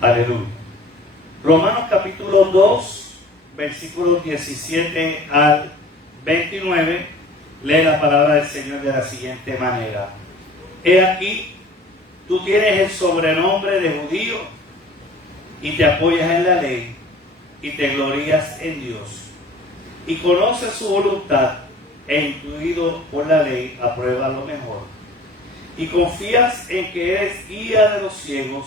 Aleluya. Romanos capítulo 2, versículos 17 al 29, lee la palabra del Señor de la siguiente manera. He aquí, tú tienes el sobrenombre de judío y te apoyas en la ley y te glorías en Dios y conoces su voluntad e intuido por la ley aprueba lo mejor y confías en que eres guía de los ciegos,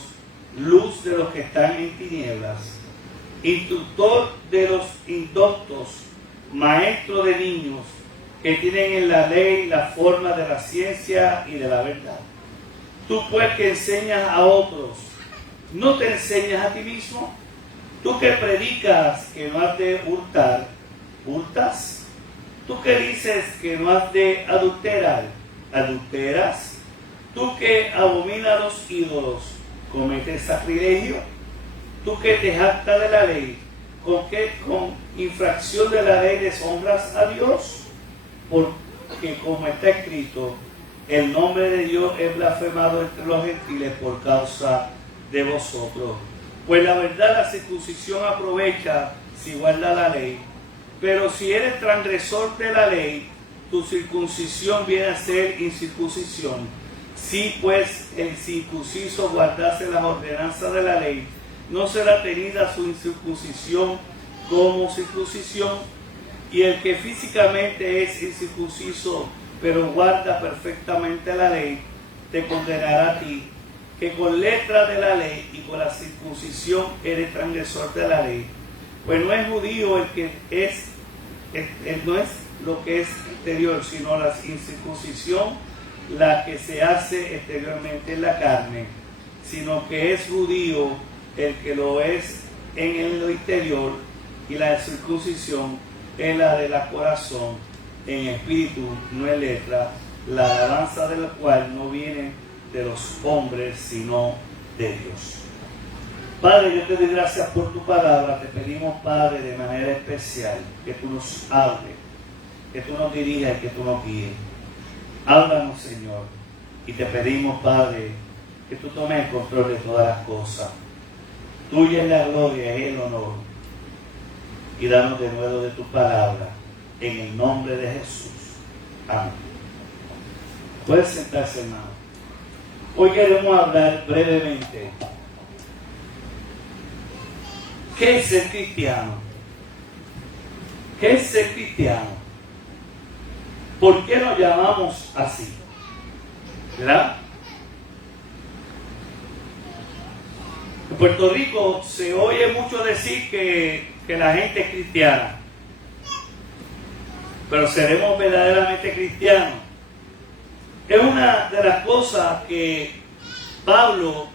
luz de los que están en tinieblas, instructor de los indoctos, maestro de niños que tienen en la ley la forma de la ciencia y de la verdad. Tú pues que enseñas a otros, ¿no te enseñas a ti mismo? Tú que predicas que no has de hurtar, ¿hurtas? Tú que dices que no has de adulterar, ¿adulteras? Tú que abominas los ídolos, ¿cometes sacrilegio? Tú que te jactas de la ley, con infracción de la ley deshonras a Dios, porque como está escrito, el nombre de Dios es blasfemado entre los gentiles por causa de vosotros. Pues la verdad, la circuncisión aprovecha si guarda la ley, pero si eres transgresor de la ley, tu circuncisión viene a ser incircuncisión. Si pues el circunciso guardase las ordenanzas de la ley, no será tenida su incircuncisión como circuncisión, y el que físicamente es incircunciso, pero guarda perfectamente la ley, te condenará a ti, que con letra de la ley y con la circuncisión eres transgresor de la ley. Pues no es judío el que no es lo que es exterior, sino la incircuncisión, la que se hace exteriormente en la carne, sino que es judío el que lo es en lo interior, y la circuncisión es la del corazón, en espíritu, no en letra, la alabanza de la cual no viene de los hombres, sino de Dios. Padre, yo te doy gracias por tu palabra. Te pedimos, Padre, de manera especial, que tú nos hables, que tú nos dirijas y que tú nos guíes. Háblanos, Señor, y te pedimos, Padre, que tú tomes el control de todas las cosas. Tuya es la gloria y el honor, y danos de nuevo de tu palabra, en el nombre de Jesús. Amén. Puedes sentarse, hermano. Hoy queremos hablar brevemente. ¿Qué es ser cristiano? ¿Qué es ser cristiano? ¿Por qué nos llamamos así? ¿Verdad? En Puerto Rico se oye mucho decir que la gente es cristiana. Pero ¿seremos verdaderamente cristianos? Es una de las cosas que Pablo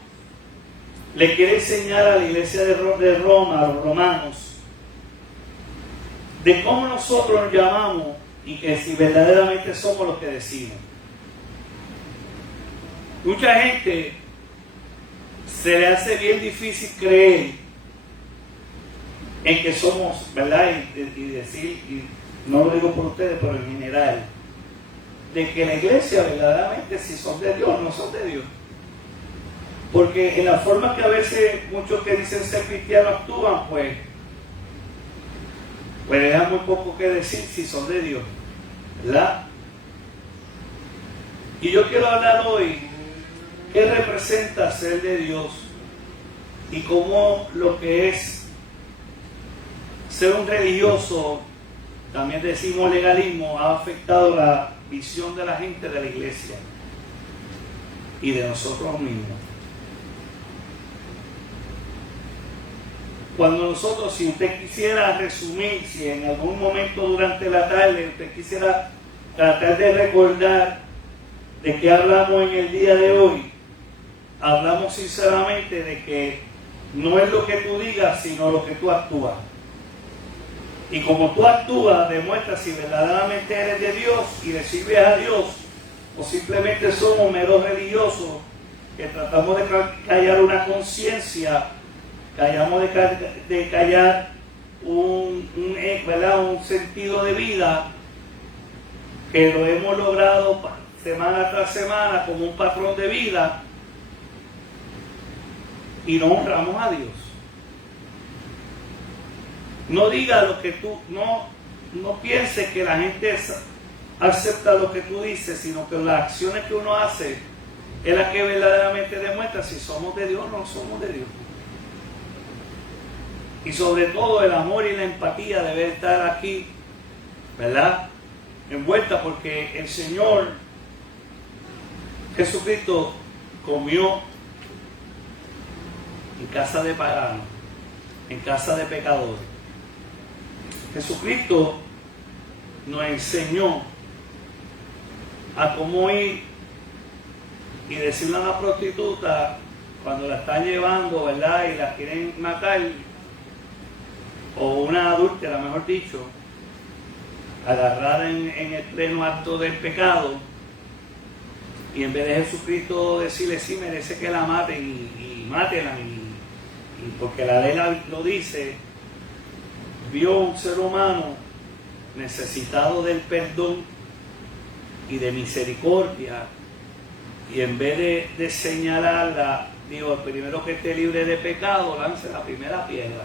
le quiere enseñar a la iglesia de Roma, a los romanos, de cómo nosotros nos llamamos y que si verdaderamente somos los que decimos. Mucha gente se le hace bien difícil creer en que somos, ¿verdad? Y decir, y no lo digo por ustedes, pero en general, de que la iglesia verdaderamente si son de Dios, no son de Dios. Porque en la forma que a veces muchos que dicen ser cristianos actúan, pues dejan muy poco que decir si son de Dios, ¿verdad? Y yo quiero hablar hoy qué representa ser de Dios y cómo lo que es ser un religioso, también decimos legalismo, ha afectado la visión de la gente de la iglesia y de nosotros mismos. Cuando nosotros, si usted quisiera resumir, si en algún momento durante la tarde usted quisiera tratar de recordar de qué hablamos en el día de hoy, hablamos sinceramente de que no es lo que tú digas, sino lo que tú actúas. Y como tú actúas, demuestra si verdaderamente eres de Dios y le sirves a Dios, o simplemente somos meros religiosos que tratamos de callar una conciencia, de callar un sentido de vida que lo hemos logrado semana tras semana como un patrón de vida, y no honramos a Dios. No diga lo que tú, no piense que la gente acepta lo que tú dices, sino que las acciones que uno hace es la que verdaderamente demuestra si somos de Dios o no somos de Dios. Y sobre todo el amor y la empatía debe estar aquí, ¿verdad?, envuelta, porque el Señor Jesucristo comió en casa de paganos, en casa de pecadores. Jesucristo nos enseñó a cómo ir y decirle a una prostituta cuando la están llevando, ¿verdad?, y la quieren matar, o una adúltera, mejor dicho, agarrada en el pleno acto del pecado, y en vez de Jesucristo decirle sí, merece que la maten y mátenla, y porque la ley lo dice, vio un ser humano necesitado del perdón y de misericordia, y en vez de señalarla, digo, el primero que esté libre de pecado, lance la primera piedra.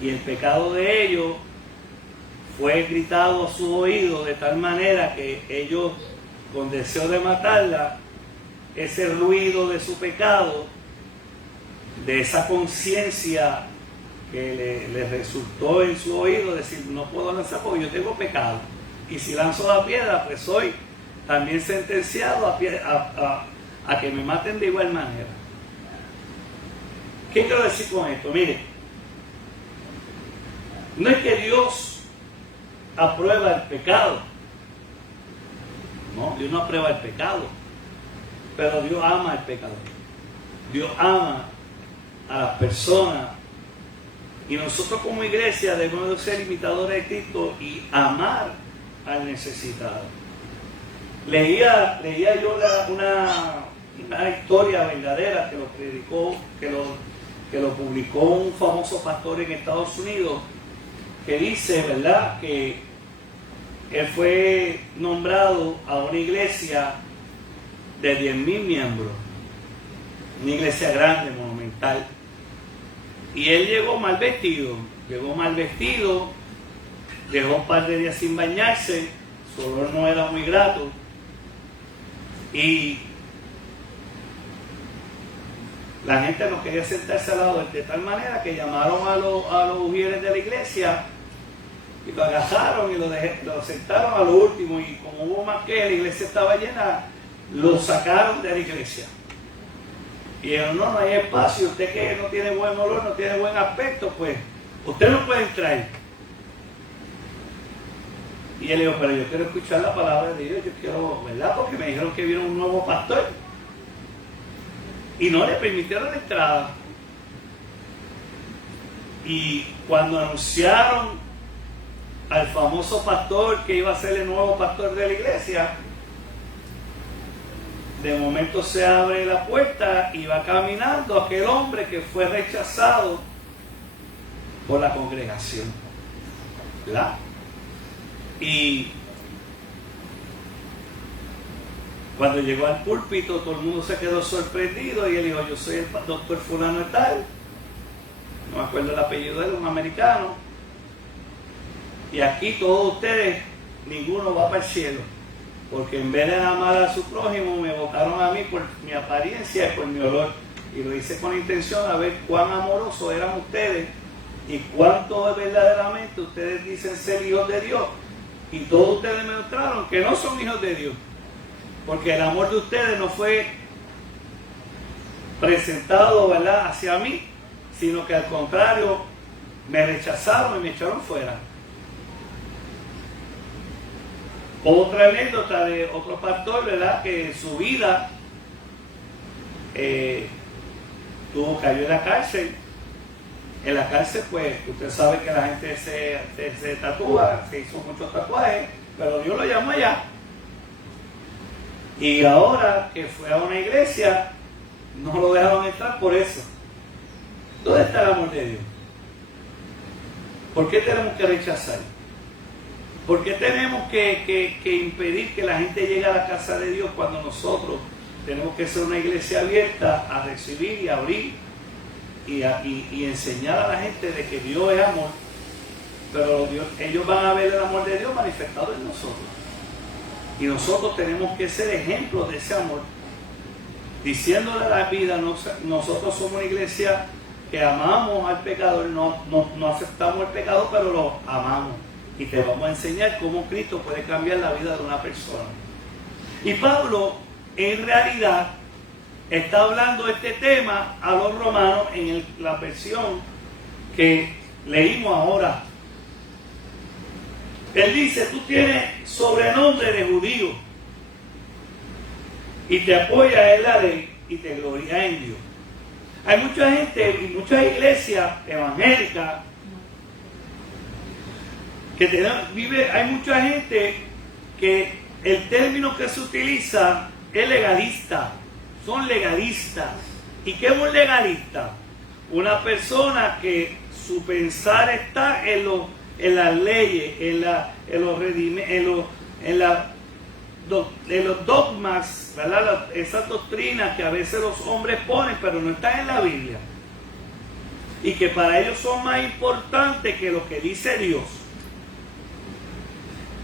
Y el pecado de ellos fue gritado a su oído de tal manera que ellos, con deseo de matarla, ese ruido de su pecado, de esa conciencia que le resultó en su oído decir, no puedo lanzar porque yo tengo pecado, y si lanzo la piedra, pues soy también sentenciado a que me maten de igual manera. ¿Qué quiero decir con esto? Mire, no es que Dios aprueba el pecado, no, Dios no aprueba el pecado, pero Dios ama al pecador, Dios ama a las personas, y nosotros como iglesia debemos ser imitadores de Cristo y amar al necesitado. Leía yo una historia verdadera que lo predicó, que lo publicó un famoso pastor en Estados Unidos, que dice, ¿verdad?, que él fue nombrado a una iglesia de 10,000 miembros, una iglesia grande, monumental, y él llegó mal vestido, dejó un par de días sin bañarse, su olor no era muy grato, y la gente no quería sentarse al lado de tal manera que llamaron a los ujieres de la iglesia y lo agasaron y lo sentaron a lo último, y como hubo más que la iglesia estaba llena, lo sacaron de la iglesia. Y dijeron, no hay espacio, usted que no tiene buen olor, no tiene buen aspecto, pues usted no puede entrar. Y él dijo, pero yo quiero escuchar la palabra de Dios, yo quiero, ¿verdad?, porque me dijeron que vino un nuevo pastor. Y no le permitieron la entrada. Y cuando anunciaron al famoso pastor que iba a ser el nuevo pastor de la iglesia, de momento se abre la puerta y va caminando aquel hombre que fue rechazado por la congregación, ¿verdad? Y cuando llegó al púlpito, todo el mundo se quedó sorprendido, y él dijo, yo soy el doctor fulano de tal, no me acuerdo el apellido de él, un americano, y aquí todos ustedes, ninguno va para el cielo, porque en vez de amar a su prójimo, me votaron a mí por mi apariencia y por mi olor, y lo hice con intención a ver cuán amorosos eran ustedes y cuánto verdaderamente ustedes dicen ser hijos de Dios, y todos ustedes me mostraron que no son hijos de Dios, porque el amor de ustedes no fue presentado, ¿verdad?, hacia mí, sino que al contrario, me rechazaron y me echaron fuera. Otra anécdota de otro pastor, ¿verdad?, que en su vida cayó en la cárcel. En la cárcel, pues, usted sabe que la gente se tatúa, se hizo muchos tatuajes, pero Dios lo llamó allá. Y ahora que fue a una iglesia, no lo dejaron entrar por eso. ¿Dónde está el amor de Dios? ¿Por qué tenemos que rechazar? ¿Por qué tenemos que impedir que la gente llegue a la casa de Dios cuando nosotros tenemos que ser una iglesia abierta a recibir y abrir y enseñar a la gente de que Dios es amor, pero ellos van a ver el amor de Dios manifestado en nosotros. Y nosotros tenemos que ser ejemplos de ese amor, diciéndole a la vida, nosotros somos una iglesia que amamos al pecador, no aceptamos el pecado, pero lo amamos. Y te vamos a enseñar cómo Cristo puede cambiar la vida de una persona. Y Pablo, en realidad, está hablando de este tema a los romanos en la versión que leímos ahora. Él dice, tú tienes sobrenombre de judío y te apoyas en la ley y te glorias en Dios. Hay mucha gente y muchas iglesias evangélicas hay mucha gente que el término que se utiliza es legalista. Son legalistas. ¿Y qué es un legalista? Una persona que su pensar está en las leyes, en los dogmas, ¿verdad? Esas doctrinas que a veces los hombres ponen, pero no están en la Biblia. Y que para ellos son más importantes que lo que dice Dios.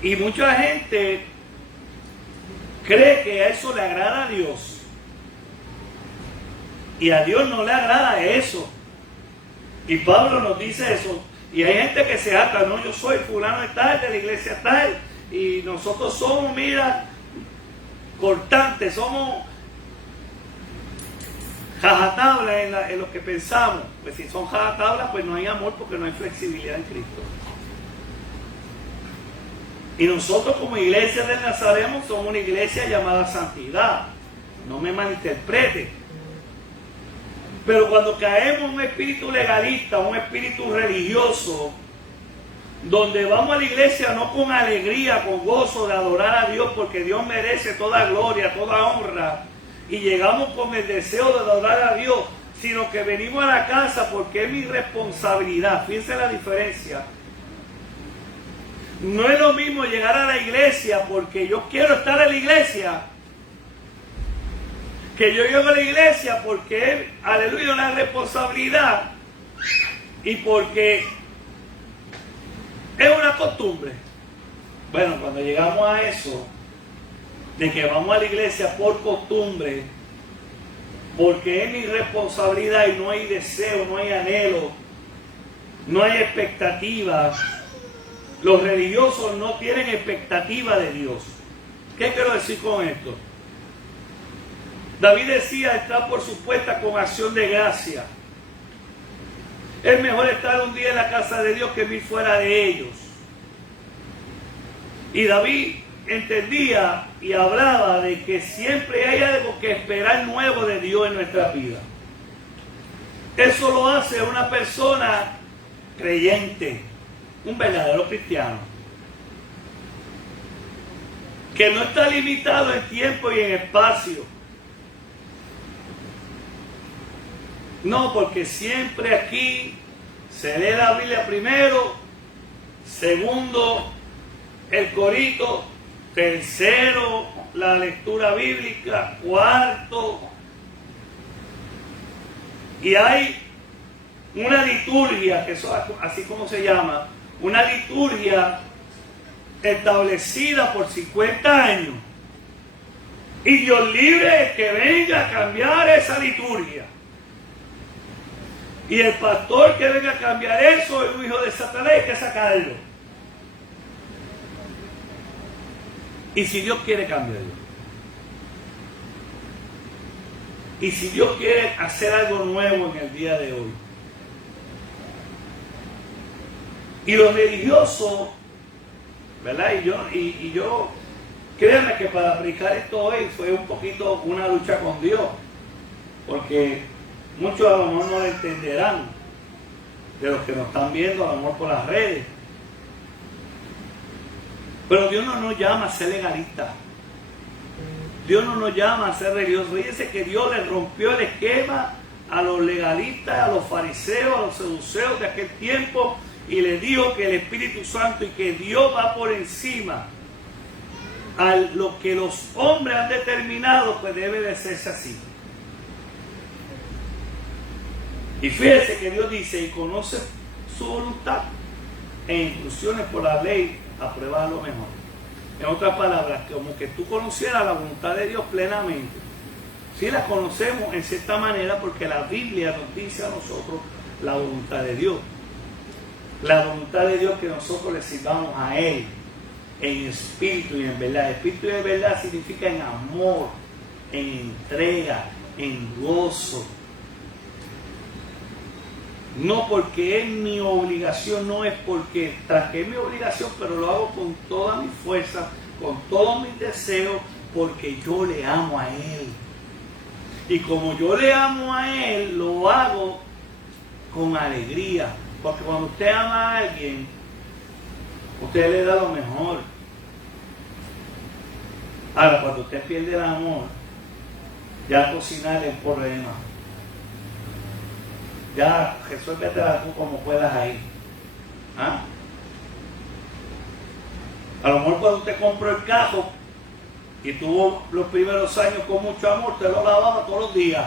Y mucha gente cree que a eso le agrada a Dios. Y a Dios no le agrada eso. Y Pablo nos dice eso. Y hay gente que se ata, no, yo soy fulano de tal, de la iglesia tal. Y nosotros somos, mira, cortantes, somos jajatablas en lo que pensamos. Pues si son jajatablas, pues no hay amor porque no hay flexibilidad en Cristo. Y nosotros como iglesia del Nazareno somos una iglesia llamada santidad. No me malinterprete. Pero cuando caemos en un espíritu legalista, un espíritu religioso, donde vamos a la iglesia no con alegría, con gozo de adorar a Dios, porque Dios merece toda gloria, toda honra, y llegamos con el deseo de adorar a Dios, sino que venimos a la casa porque es mi responsabilidad. Fíjense la diferencia. No es lo mismo llegar a la iglesia porque yo quiero estar en la iglesia, que yo llego a la iglesia porque es, aleluya, una responsabilidad y porque es una costumbre. Bueno, cuando llegamos a eso, de que vamos a la iglesia por costumbre, porque es mi responsabilidad y no hay deseo, no hay anhelo, no hay expectativa. Los religiosos no tienen expectativa de Dios. ¿Qué quiero decir con esto? David decía, está por supuesta con acción de gracia. Es mejor estar un día en la casa de Dios que vivir fuera de ellos. Y David entendía y hablaba de que siempre hay algo que esperar nuevo de Dios en nuestra vida. Eso lo hace una persona creyente, un verdadero cristiano, que no está limitado en tiempo y en espacio. No, porque siempre aquí se lee la Biblia primero, segundo el corito, tercero la lectura bíblica, cuarto, y hay una liturgia, que eso así como se llama, una liturgia establecida por 50 años. Y Dios libre que venga a cambiar esa liturgia. Y el pastor que venga a cambiar eso es un hijo de Satanás, hay que sacarlo. Y si Dios quiere cambiarlo, y si Dios quiere hacer algo nuevo en el día de hoy, y los religiosos, ¿verdad? Y yo, créanme que para aplicar esto hoy fue un poquito una lucha con Dios, porque muchos a lo mejor no lo entenderán, de los que nos están viendo a lo mejor por las redes. Pero Dios no nos llama a ser legalistas. Dios no nos llama a ser religiosos. Fíjense que Dios le rompió el esquema a los legalistas, a los fariseos, a los seduceos de aquel tiempo, y les dijo que el Espíritu Santo y que Dios va por encima a lo que los hombres han determinado, pues debe de serse así. Y fíjese que Dios dice, y conoce su voluntad e instrucciones por la ley, aprueba lo mejor. En otras palabras, como que tú conocieras la voluntad de Dios plenamente. Sí la conocemos en cierta manera porque la Biblia nos dice a nosotros la voluntad de Dios. La voluntad de Dios, que nosotros le sirvamos a Él en espíritu y en verdad. Espíritu y en verdad significa en amor, en entrega, en gozo. No porque es mi obligación, no es porque tras que es mi obligación, pero lo hago con toda mi fuerza, con todos mis deseos, porque yo le amo a Él. Y como yo le amo a Él, lo hago con alegría. Porque cuando usted ama a alguien, usted le da lo mejor. Ahora, cuando usted pierde el amor, ya cocinar es un problema. Ya resuélvetela tú como puedas ahí. ¿Ah? A lo mejor cuando usted compró el carro y tuvo los primeros años con mucho amor, usted lo lavaba todos los días.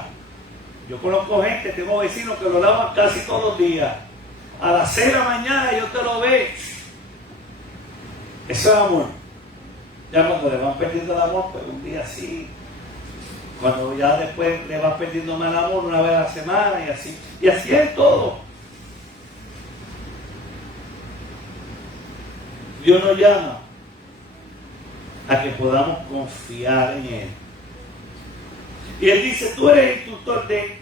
Yo conozco gente, tengo vecinos que lo lavan casi todos los días. A las 6 de la mañana yo te lo ve. Eso es amor. Ya cuando le van perdiendo el amor, pues un día sí. Cuando ya después le vas perdiendo más el amor, una vez a la semana y así. Y así es todo. Dios nos llama a que podamos confiar en Él. Y Él dice, tú eres instructor de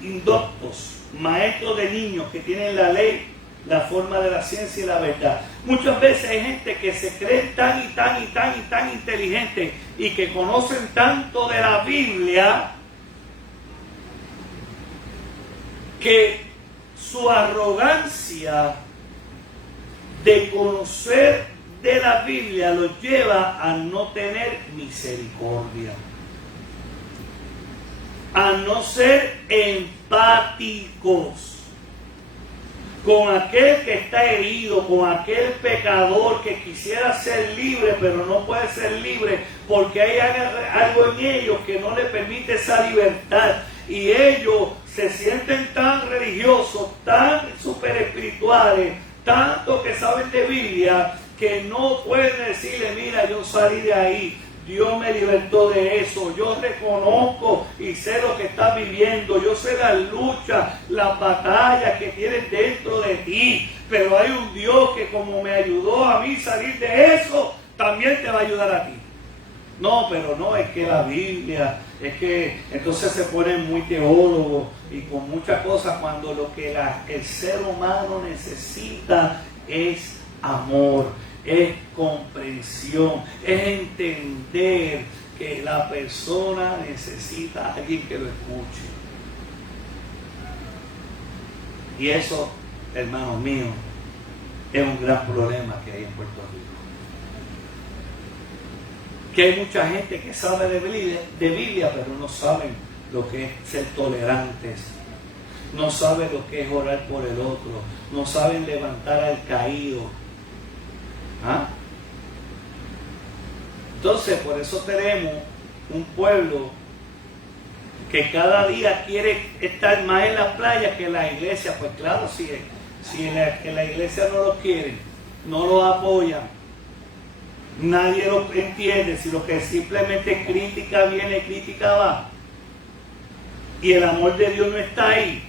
indoctos, maestros de niños que tienen la ley, la forma de la ciencia y la verdad. Muchas veces hay gente que se cree tan inteligente y que conocen tanto de la Biblia que su arrogancia de conocer de la Biblia los lleva a no tener misericordia, a no ser empáticos con aquel que está herido, con aquel pecador que quisiera ser libre, pero no puede ser libre porque hay algo en ellos que no le permite esa libertad. Y ellos se sienten tan religiosos, tan super espirituales, tanto que saben de Biblia, que no pueden decirle, mira, yo salí de ahí, Dios me libertó de eso, yo reconozco y sé lo que estás viviendo, yo sé las luchas, las batallas que tienes dentro de ti, pero hay un Dios que como me ayudó a mí salir de eso, también te va a ayudar a ti. No, pero no, es que la Biblia, es que entonces se ponen muy teólogos y con muchas cosas cuando lo que el ser humano necesita es amor, es comprensión, es entender que la persona necesita a alguien que lo escuche. Y eso, hermanos míos, es un gran problema que hay en Puerto Rico. Que hay mucha gente que sabe de Biblia, pero no saben lo que es ser tolerantes, no saben lo que es orar por el otro, no saben levantar al caído. ¿Ah? Entonces, por eso tenemos un pueblo que cada día quiere estar más en la playa que en la iglesia. Pues claro, si en la iglesia no lo quieren, no lo apoyan, nadie lo entiende, si lo que simplemente crítica viene, crítica va, y el amor de Dios no está ahí.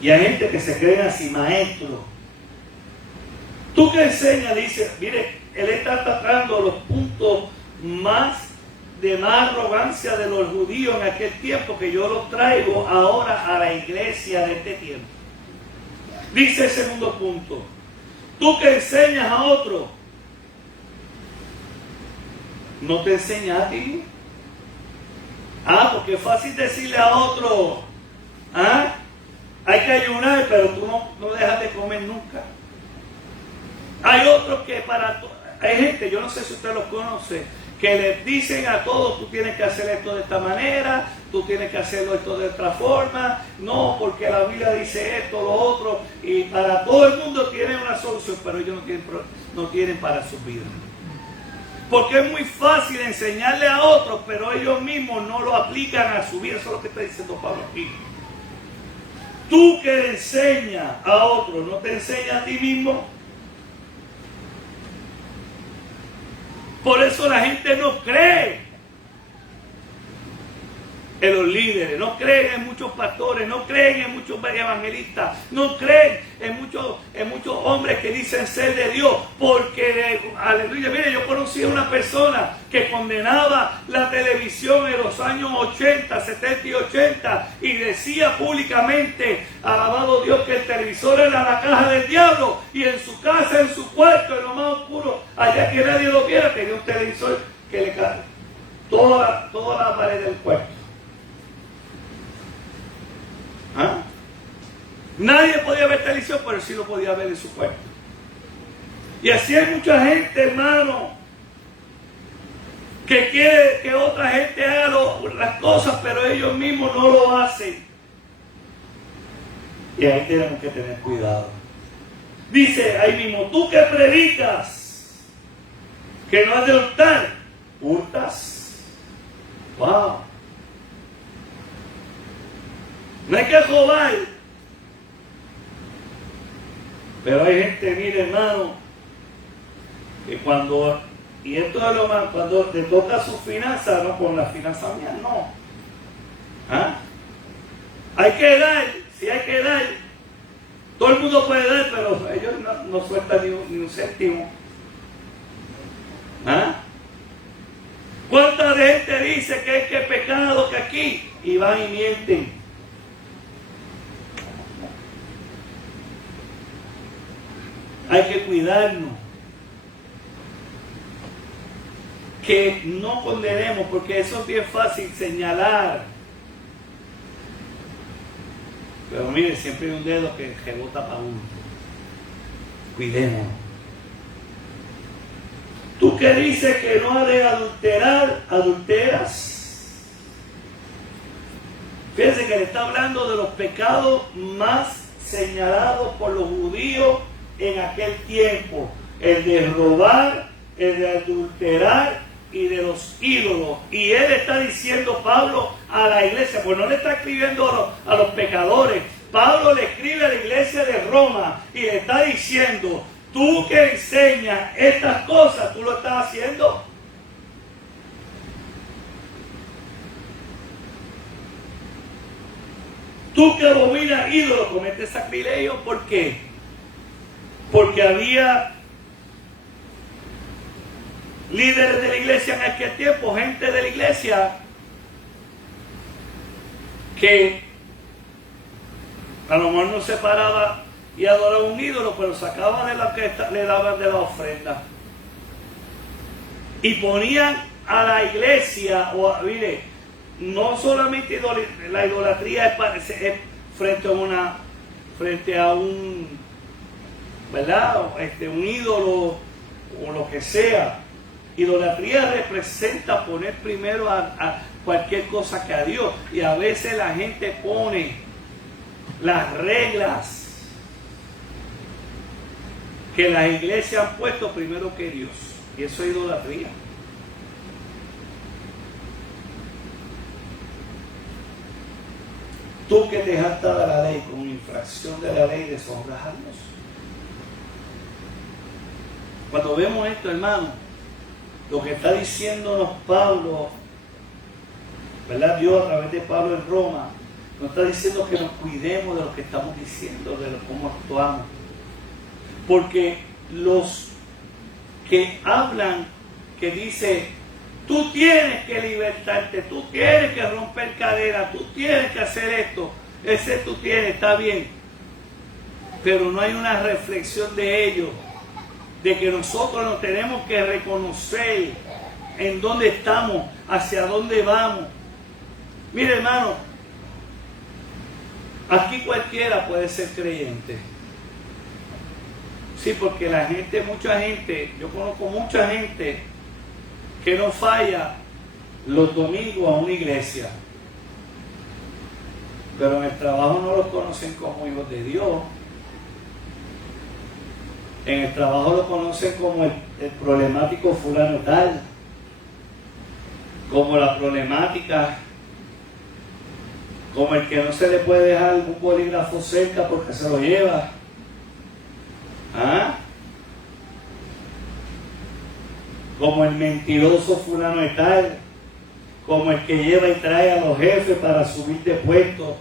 Y hay gente que se creen así, maestro. Tú que enseñas, dice, mire, él está atacando los puntos más arrogancia de los judíos en aquel tiempo, que yo los traigo ahora a la iglesia de este tiempo. Dice el segundo punto, tú que enseñas a otro, ¿no te enseñas a ti? Porque es fácil decirle a otro, hay que ayunar, pero tú no dejas de comer nunca. Hay otros que hay gente, yo no sé si usted los conoce, que les dicen a todos, tú tienes que hacer esto de esta manera, tú tienes que hacerlo esto de otra forma, no, porque la Biblia dice esto, lo otro, y para todo el mundo tienen una solución, pero ellos no tienen para sus vidas. Porque es muy fácil enseñarle a otros, pero ellos mismos no lo aplican a su vida. Eso es lo que está diciendo Pablo aquí. Tú que le enseñas a otros, ¿no te enseñas a ti mismo? Por eso la gente no cree en los líderes, no creen en muchos pastores, no creen en muchos evangelistas, no creen en muchos hombres que dicen ser de Dios, porque, aleluya, mire, yo conocí a una persona que condenaba la televisión en los años 80, 70 y 80 y decía públicamente, alabado Dios, que el televisor era la caja del diablo y en su casa, en su cuarto, en lo más oscuro, allá que nadie lo viera, tenía un televisor que le cae toda la pared del cuarto. ¿Ah? Nadie podía ver televisión, pero sí lo podía ver en su cuarto. Y así hay mucha gente, hermano, que quiere que otra gente haga las cosas, pero ellos mismos no lo hacen. Y ahí tenemos que tener cuidado. Dice ahí mismo, tú que predicas que no has de hurtar, hurtas. Wow. No hay que robar. Pero hay gente, mire hermano, que y esto es lo más, cuando te toca su finanza, no con las finanzas mías, no. ¿Ah? Hay que dar, sí hay que dar. Todo el mundo puede dar, pero ellos no sueltan ni un céntimo. ¿Ah? ¿Cuánta gente dice que es pecado, que aquí? Y van y mienten. Hay que cuidarnos. Que no condenemos, porque eso es bien fácil señalar. Pero mire, siempre hay un dedo que rebota para uno. Cuidemos. Tú que dices que no ha de adulterar, adulteras. Fíjense que le está hablando de los pecados más señalados por los judíos en aquel tiempo, el de robar, el de adulterar y de los ídolos. Y él está diciendo, Pablo, a la iglesia, pues no le está escribiendo a los pecadores, Pablo le escribe a la iglesia de Roma y le está diciendo, tú que enseñas estas cosas, tú lo estás haciendo. Tú que abominas ídolos, cometes sacrilegio. ¿Por qué? Porque había líderes de la iglesia en aquel tiempo, gente de la iglesia, que a lo mejor no se paraba y adoraba un ídolo, pero sacaba de lo que le daban de la ofrenda. Y ponían a la iglesia, mire, no solamente la idolatría es frente a un, ¿verdad? Un ídolo o lo que sea. Idolatría representa poner primero a cualquier cosa que a Dios. Y a veces la gente pone las reglas que las iglesias han puesto primero que Dios. Y eso es idolatría. Tú que te jactas de la ley, con infracción de la ley, deshonras a Dios. Cuando vemos esto, hermano, lo que está diciéndonos Pablo, ¿verdad? Dios a través de Pablo en Roma, nos está diciendo que nos cuidemos de lo que estamos diciendo, de cómo actuamos. Porque los que hablan, que dice, tú tienes que libertarte, tú tienes que romper cadenas, tú tienes que hacer esto, ese tú tienes, está bien. Pero no hay una reflexión de ello, de que nosotros nos tenemos que reconocer en dónde estamos, hacia dónde vamos. Mire, hermano, aquí cualquiera puede ser creyente. Sí, porque mucha gente, yo conozco mucha gente que no falla los domingos a una iglesia. Pero en el trabajo no los conocen como hijos de Dios. En el trabajo lo conocen como el problemático fulano tal. Como la problemática, como el que no se le puede dejar un bolígrafo cerca porque se lo lleva. ¿Ah? Como el mentiroso fulano de tal, como el que lleva y trae a los jefes para subir de puesto.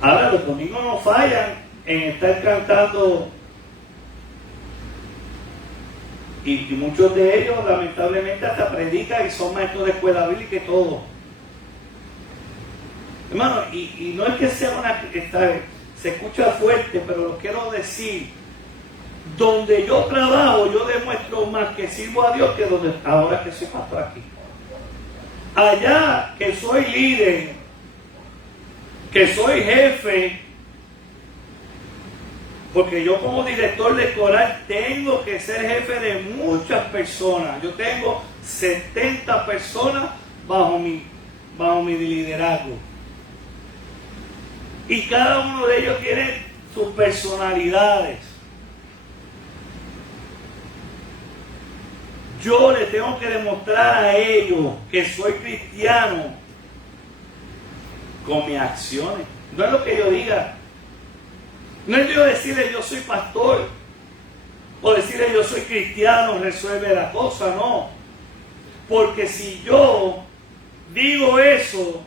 Ahora los domingos no fallan en estar cantando, y muchos de ellos lamentablemente hasta predican y son maestros de escuela bíblica y todo. Hermano, y no es que sea se escucha fuerte, pero lo quiero decir, donde yo trabajo yo demuestro más que sirvo a Dios que donde ahora que soy pastor aquí. Allá que soy líder, que soy jefe, porque yo como director de coral tengo que ser jefe de muchas personas. Yo tengo 70 personas bajo mi liderazgo. Y cada uno de ellos tiene sus personalidades. Yo le tengo que demostrar a ellos que soy cristiano con mis acciones. No es lo que yo diga. No es yo decirle yo soy pastor o decirle yo soy cristiano, resuelve la cosa, no. Porque si yo digo eso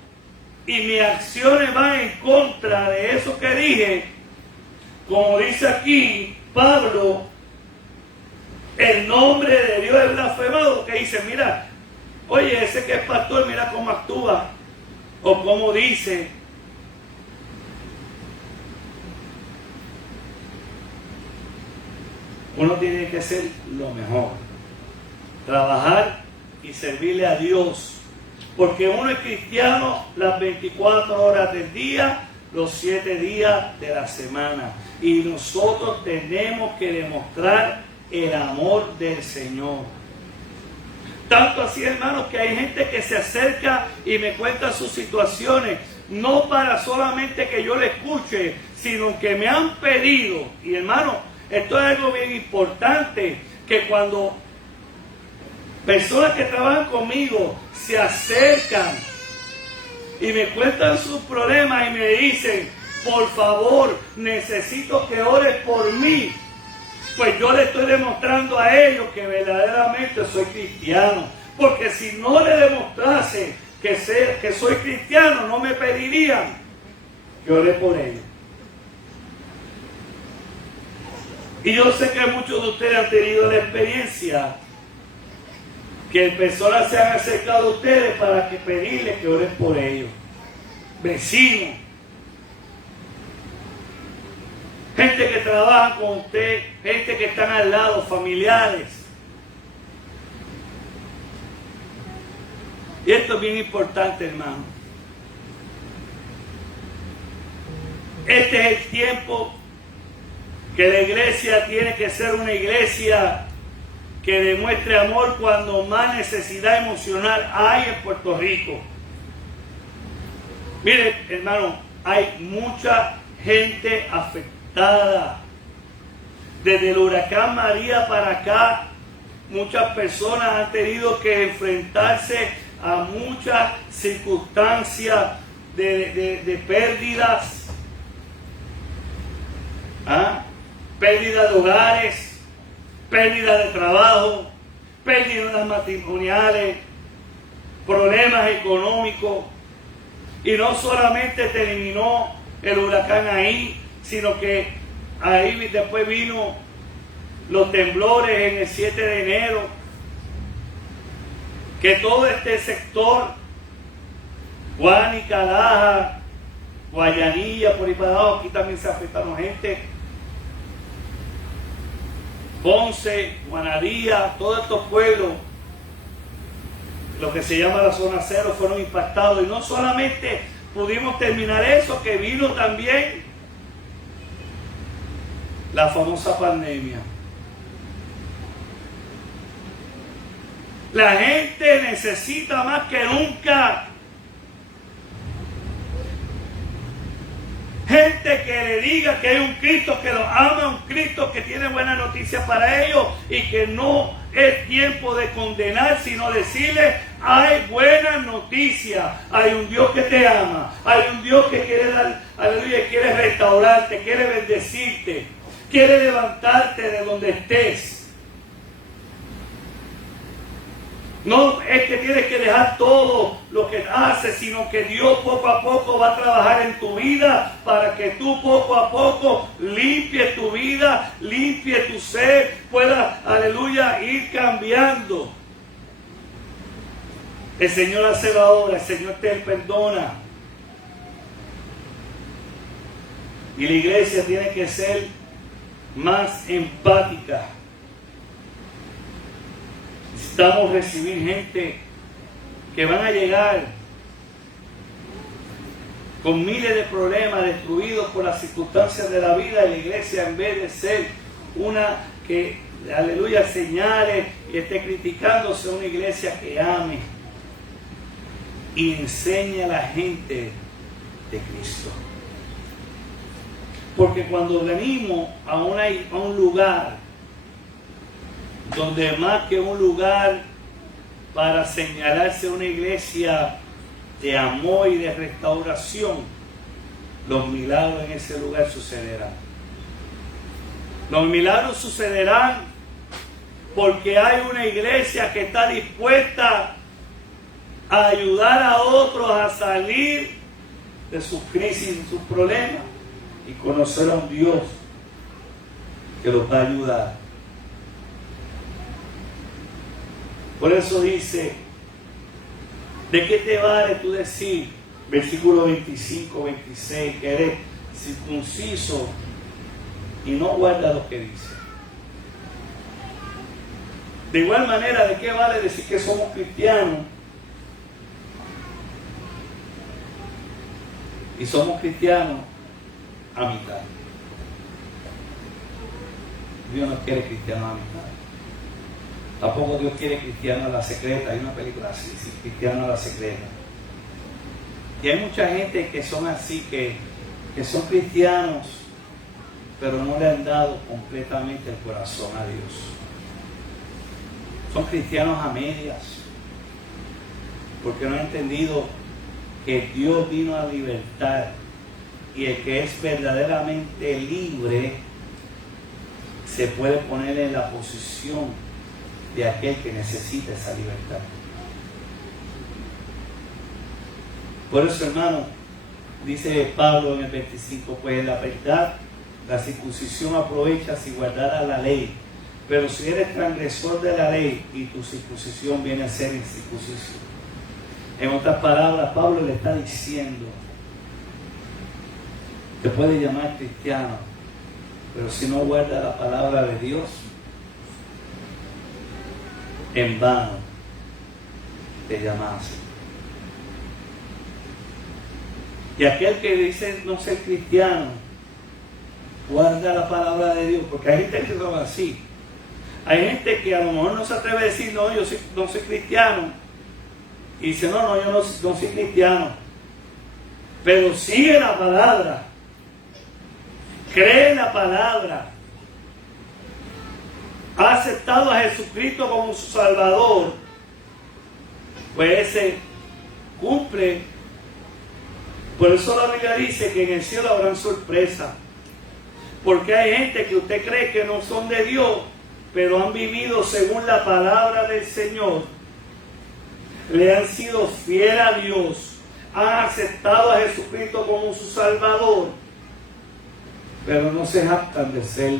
y mis acciones van en contra de eso que dije, como dice aquí Pablo, el nombre de Dios es blasfemado, que dice, mira, oye, ese que es pastor, mira cómo actúa o cómo dice. Uno tiene que hacer lo mejor, trabajar y servirle a Dios, porque uno es cristiano las 24 horas del día, los 7 días de la semana, y nosotros tenemos que demostrar el amor del Señor. Tanto así, hermanos, que hay gente que se acerca y me cuenta sus situaciones, no para solamente que yo le escuche, sino que me han pedido, y hermano, esto es algo bien importante, que cuando personas que trabajan conmigo se acercan y me cuentan sus problemas y me dicen, por favor, necesito que ores por mí, pues yo le estoy demostrando a ellos que verdaderamente soy cristiano. Porque si no le demostrase que soy cristiano, no me pedirían que ore por ellos. Y yo sé que muchos de ustedes han tenido la experiencia que personas se han acercado a ustedes para que pedirles que oren por ellos. Vecinos, gente que trabaja con usted, gente que están al lado, familiares. Y esto es bien importante, hermano. Este es el tiempo que la iglesia tiene que ser una iglesia que demuestre amor cuando más necesidad emocional hay en Puerto Rico. Mire, hermano, hay mucha gente afectada. Desde el huracán María para acá, muchas personas han tenido que enfrentarse a muchas circunstancias de pérdidas. Pérdida de hogares, pérdida de trabajo, pérdidas matrimoniales, problemas económicos. Y no solamente terminó el huracán ahí, sino que ahí después vino los temblores en el 7 de enero, que todo este sector, Guánica, Laja, Guayanilla, por ahí para abajo, aquí también se afectaron gente, Ponce, Juanadía, todos estos pueblos, lo que se llama la zona cero, fueron impactados. Y no solamente pudimos terminar eso, que vino también la famosa pandemia. La gente necesita más que nunca gente que le diga que hay un Cristo que los ama, un Cristo que tiene buenas noticias para ellos y que no es tiempo de condenar, sino decirle: hay buenas noticias, hay un Dios que te ama, hay un Dios que quiere dar, aleluya, quiere restaurarte, quiere bendecirte, quiere levantarte de donde estés. No es que tienes que dejar todo lo que haces, sino que Dios poco a poco va a trabajar en tu vida para que tú poco a poco limpies tu vida, limpie tu ser, puedas, aleluya, ir cambiando. El Señor hace la obra, el Señor te perdona. Y la iglesia tiene que ser más empática. Necesitamos recibir gente que van a llegar con miles de problemas, destruidos por las circunstancias de la vida, y la iglesia, en vez de ser una que, aleluya, señale y esté criticándose, una iglesia que ame y enseñe a la gente de Cristo. Porque cuando venimos a un lugar donde más que un lugar para señalarse una iglesia de amor y de restauración, los milagros en ese lugar sucederán. Los milagros sucederán porque hay una iglesia que está dispuesta a ayudar a otros a salir de sus crisis, de sus problemas, y conocer a un Dios que los va a ayudar. Por eso dice: ¿de qué te vale tú decir, versículo 25, 26, que eres circunciso y no guardas lo que dice? De igual manera, ¿de qué vale decir que somos cristianos y somos cristianos a mitad? Dios no quiere cristianos a mitad. Tampoco Dios quiere cristianos a la secreta. Hay una película así, cristianos a la secreta. Y hay mucha gente que son así, que son cristianos, pero no le han dado completamente el corazón a Dios. Son cristianos a medias, porque no han entendido que Dios vino a libertar, y el que es verdaderamente libre se puede poner en la posición de aquel que necesita esa libertad. Por eso, hermano, dice Pablo en el 25, pues la verdad, la circuncisión aprovecha si guardara la ley, pero si eres transgresor de la ley, y tu circuncisión viene a ser incircuncisión. En otras palabras, Pablo le está diciendo: te puedes llamar cristiano, pero si no guarda la palabra de Dios, en vano te llamas. Y aquel que dice no ser cristiano, guarda la palabra de Dios, porque hay gente que son así. Hay gente que a lo mejor no se atreve a decir: no, yo no soy cristiano. Y dice: no, yo no soy cristiano. Pero sigue la palabra, cree la palabra, ha aceptado a Jesucristo como su Salvador, pues ese cumple. Por eso la Biblia dice que en el cielo habrán sorpresa, porque hay gente que usted cree que no son de Dios, pero han vivido según la palabra del Señor, le han sido fieles a Dios, han aceptado a Jesucristo como su Salvador, pero no se jactan de ser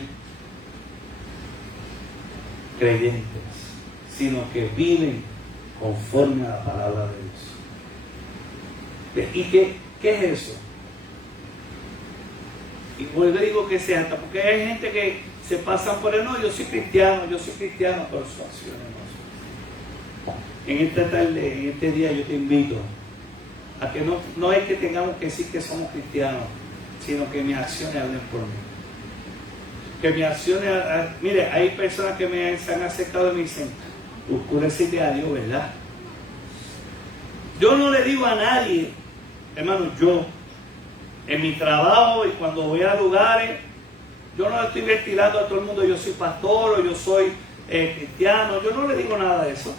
creyentes, sino que viven conforme a la palabra de Dios. ¿Y qué es eso? Y pues le digo que sea, porque hay gente que se pasan por el: no, yo soy cristiano, pero su acción no. En esta tarde, en este día, yo te invito a que no es que tengamos que decir que somos cristianos, sino que mis acciones hablen por mí. Que mis acciones, mire, hay personas que me han acercado y me dicen: tú le sirves a Dios, ¿verdad? Yo no le digo a nadie, hermano, yo, en mi trabajo y cuando voy a lugares, yo no le estoy ventilando a todo el mundo, yo soy pastor o yo soy cristiano, yo no le digo nada de eso.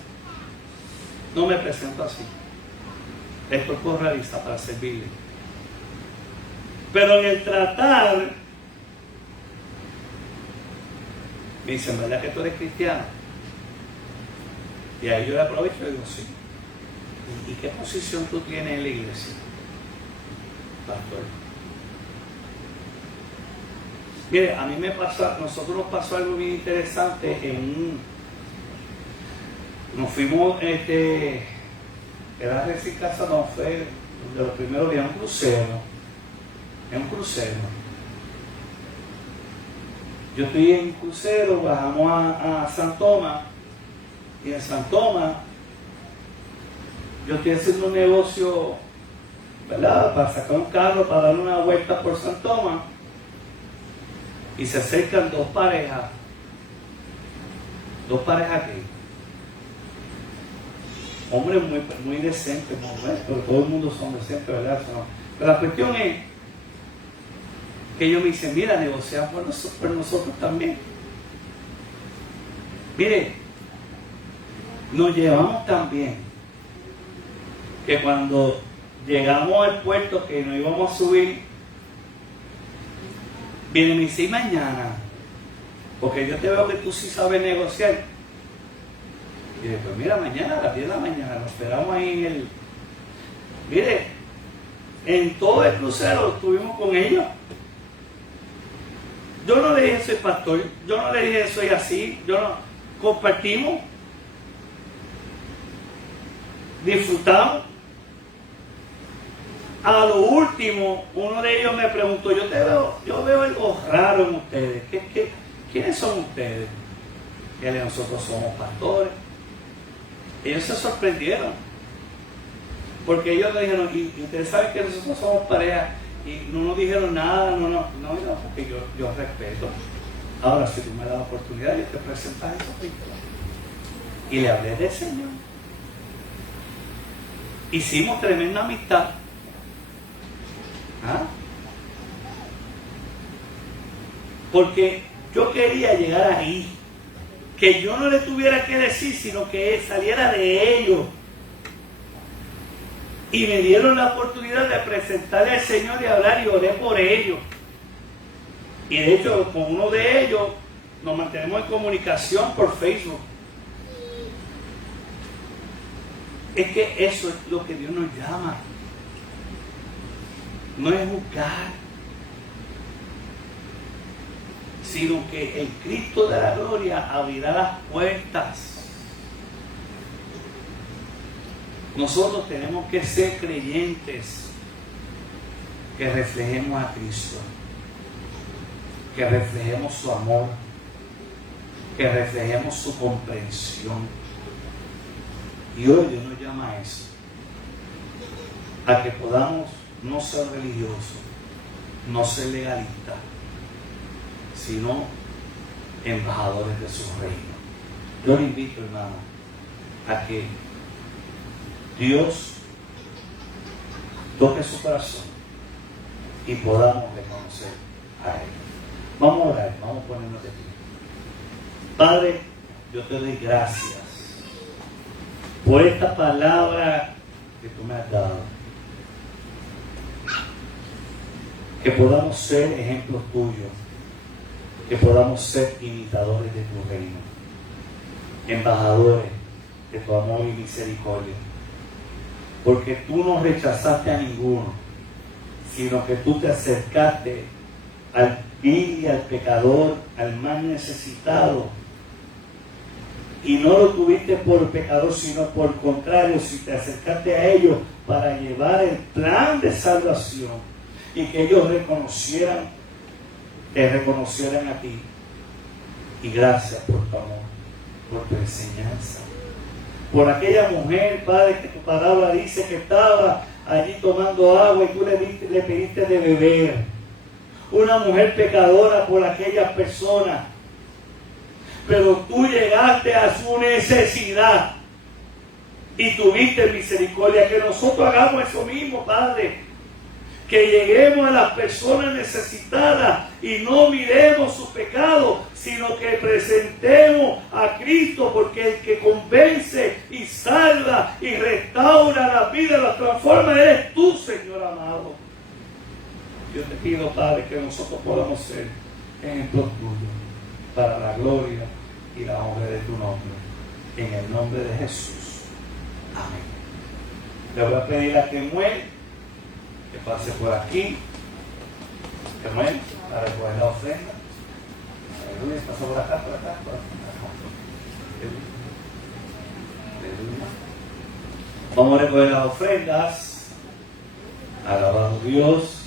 No me presento así. Esto es corralista para servirle. Pero en el tratar, me dicen, ¿verdad que tú eres cristiano? Y ahí yo le aprovecho y digo, sí. ¿Y qué posición tú tienes en la iglesia, pastor? Mire, a mí nosotros nos pasó algo bien interesante nos fuimos, era recién casa, no fue de los primeros días, en un crucero. Yo estoy en un crucero, bajamos a San Tomás, y en San Tomás yo estoy haciendo un negocio, ¿verdad?, para sacar un carro, para dar una vuelta por San Tomás, y se acercan dos parejas aquí, hombres muy decentes, pero todo el mundo son decentes, ¿verdad? Pero la cuestión es que ellos me dicen, mira, negociamos por nosotros también. Mire, nos llevamos tan bien que cuando llegamos al puerto que nos íbamos a subir, viene y me dice, mañana, porque yo te veo que tú sí sabes negociar. Y después, mira, mañana a las 10 de la mañana, nos esperamos ahí en el... Mire, en todo el crucero estuvimos con ellos. Yo no le dije soy pastor, yo no le dije soy así, compartimos, disfrutamos. A lo último, uno de ellos me preguntó, yo veo algo raro en ustedes. ¿Quiénes son ustedes? Y nosotros somos pastores. Ellos se sorprendieron, porque ellos le dijeron, y ustedes saben que nosotros somos pareja, y no nos dijeron nada, no, porque yo respeto. Ahora, si tú me das la oportunidad, yo te presento a Jesucristo. Y le hablé del Señor. Hicimos tremenda amistad. ¿Ah? Porque yo quería llegar ahí, que yo no le tuviera que decir, sino que saliera de ellos. Y me dieron la oportunidad de presentarle al Señor y hablar, y oré por ellos. Y de hecho, con uno de ellos nos mantenemos en comunicación por Facebook. Es que eso es lo que Dios nos llama. No es juzgar, sino que el Cristo de la gloria abrirá las puertas. Nosotros tenemos que ser creyentes que reflejemos a Cristo, que reflejemos su amor, que reflejemos su comprensión. Y hoy Dios nos llama a eso, a que podamos no ser religiosos, no ser legalistas, sino embajadores de su reino. Yo le invito, hermano, a que Dios toque su corazón y podamos reconocer a Él. Vamos a orar, vamos a ponernos de pie. Padre, yo te doy gracias por esta palabra que tú me has dado. Que podamos ser ejemplos tuyos, que podamos ser imitadores de tu reino, embajadores de tu amor y misericordia. Porque tú no rechazaste a ninguno, sino que tú te acercaste al vil y al pecador, al más necesitado. Y no lo tuviste por pecador, sino por contrario, si te acercaste a ellos para llevar el plan de salvación y que ellos te reconocieran a ti. Y gracias por tu amor, por tu enseñanza. Por aquella mujer, Padre, que tu palabra dice que estaba allí tomando agua y tú le pediste de beber. Una mujer pecadora por aquellas personas. pero tú llegaste a su necesidad y tuviste misericordia. Que nosotros hagamos eso mismo, Padre. Que lleguemos a las personas necesitadas y no miremos su pecado, sino que presentemos a Cristo, porque el que convence y salva y restaura la vida, la transforma, eres tú, Señor amado. Yo te pido, Padre, que nosotros podamos ser ejemplos tuyos para la gloria y la honra de tu nombre. En el nombre de Jesús. Amén. Le voy a pedir a Kemuel que pase por aquí. Kemuel, para recoger la ofrenda. Aleluya. Pasa por acá, por acá, por acá. Aleluya. Vamos a recoger las ofrendas. Alabado Dios.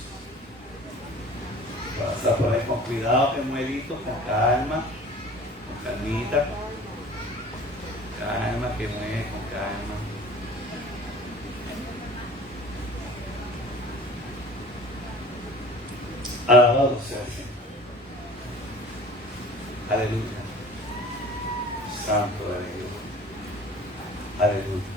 Pasa por ahí con cuidado, Kemuelito, con calma, con calmita, calma, Kemuel, con calma. Alabado sea el Señor. Aleluya. Santo de Dios. Aleluya.